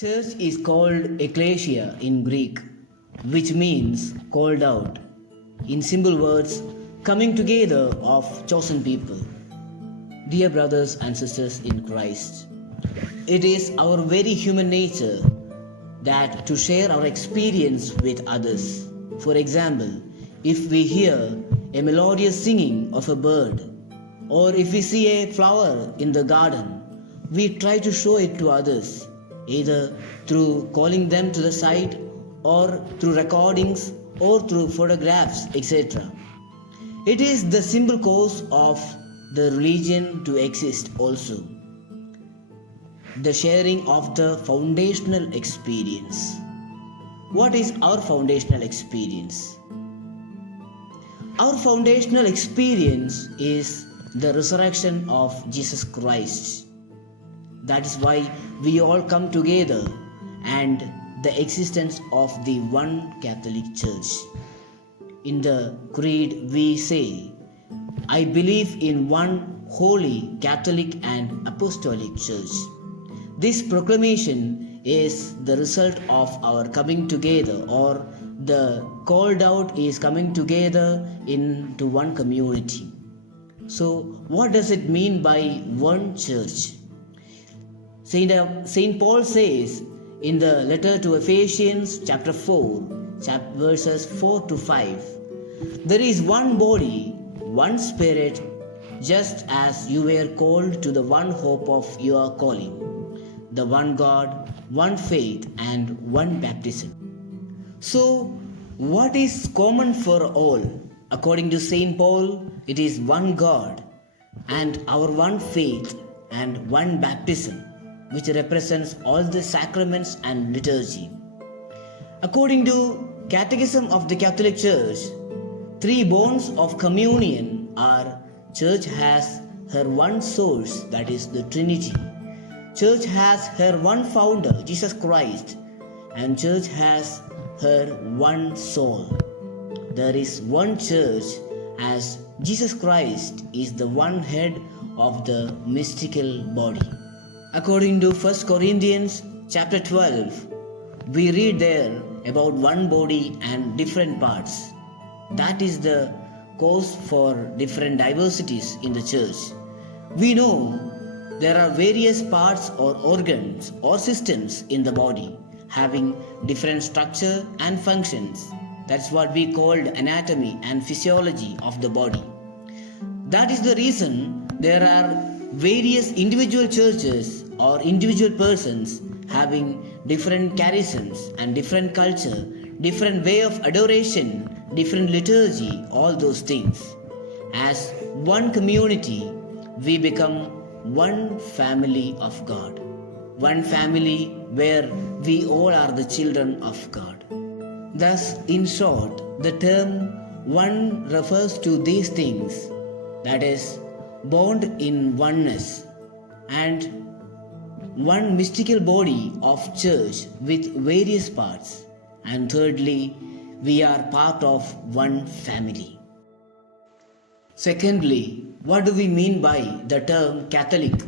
Church is called ecclesia in Greek, which means called out. In simple words, coming together of chosen people. Dear brothers and sisters in Christ, it is our very human nature that to share our experience with others. For example, if we hear a melodious singing of a bird, or if we see a flower in the garden, we try to show it to others, either through calling them to the side, or through recordings, or through photographs, etc. It is the simple cause of the religion to exist also. The sharing of the foundational experience. What is our foundational experience? Our foundational experience is the resurrection of Jesus Christ. That is why we all come together and the existence of the one Catholic Church. In the Creed we say, I believe in one holy Catholic and Apostolic Church. This proclamation is the result of our coming together, or the called out is coming together into one community. So what does it mean by one church? Saint Paul says in the letter to Ephesians chapter 4, verses 4 to 5, there is one body, one spirit, just as you were called to the one hope of your calling, the one God, one faith, and one baptism. So, what is common for all? According to Saint Paul, it is one God and our one faith and one baptism, which represents all the sacraments and liturgy. According to Catechism of the Catholic Church, three bonds of communion are: Church has her one source, that is the Trinity. Church has her one founder, Jesus Christ, and Church has her one soul. There is one church, as Jesus Christ is the one head of the mystical body. According to 1 Corinthians chapter 12, we read there about one body and different parts. That is the cause for different diversities in the church. We know there are various parts or organs or systems in the body having different structure and functions. That's what we called anatomy and physiology of the body. That is the reason there are various individual churches or individual persons having different charisms and different culture, different way of adoration, different liturgy, all those things. As one community, we become one family of God. One family where we all are the children of God. Thus, in short, the term one refers to these things, that is, bond in oneness, and one mystical body of church with various parts, and thirdly, we are part of one family. Secondly, what do we mean by the term Catholic?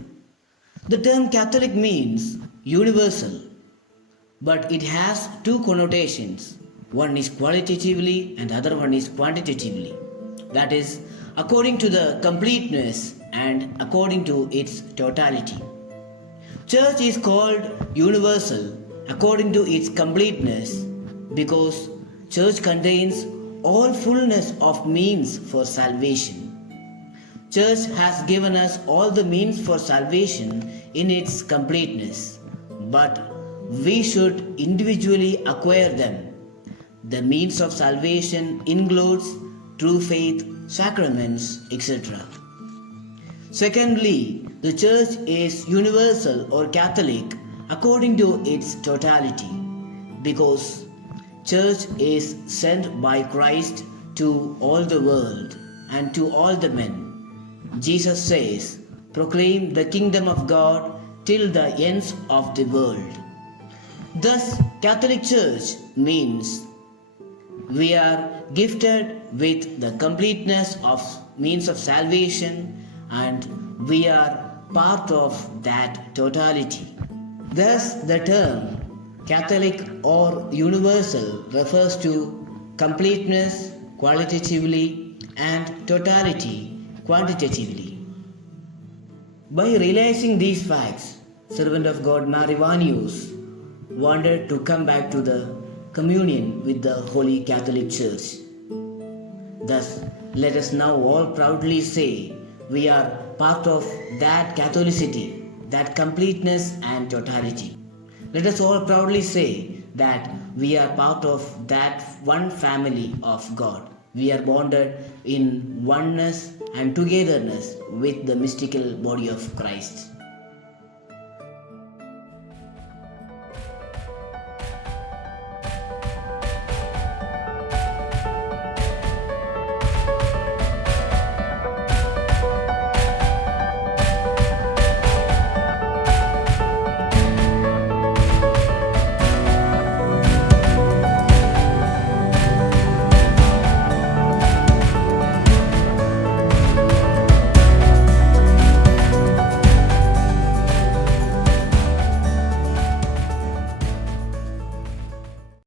The term Catholic means universal, but it has two connotations. One is qualitatively and other one is quantitatively. That is, according to the completeness and according to its totality. Church is called universal according to its completeness because church contains all fullness of means for salvation. Church has given us all the means for salvation in its completeness, but we should individually acquire them. The means of salvation includes true faith, sacraments, etc. Secondly, the church is universal or Catholic according to its totality, because church is sent by Christ to all the world and to all the men. Jesus says, proclaim the kingdom of God till the ends of the world. Thus, Catholic Church means we are gifted with the completeness of means of salvation, and we are part of that totality. Thus, the term Catholic or universal refers to completeness qualitatively and totality quantitatively. By realizing these facts, servant of God Marivanius wanted to come back to the communion with the Holy Catholic Church. Thus, let us now all proudly say we are part of that Catholicity, that completeness and totality. Let us all proudly say that we are part of that one family of God. We are bonded in oneness and togetherness with the mystical body of Christ.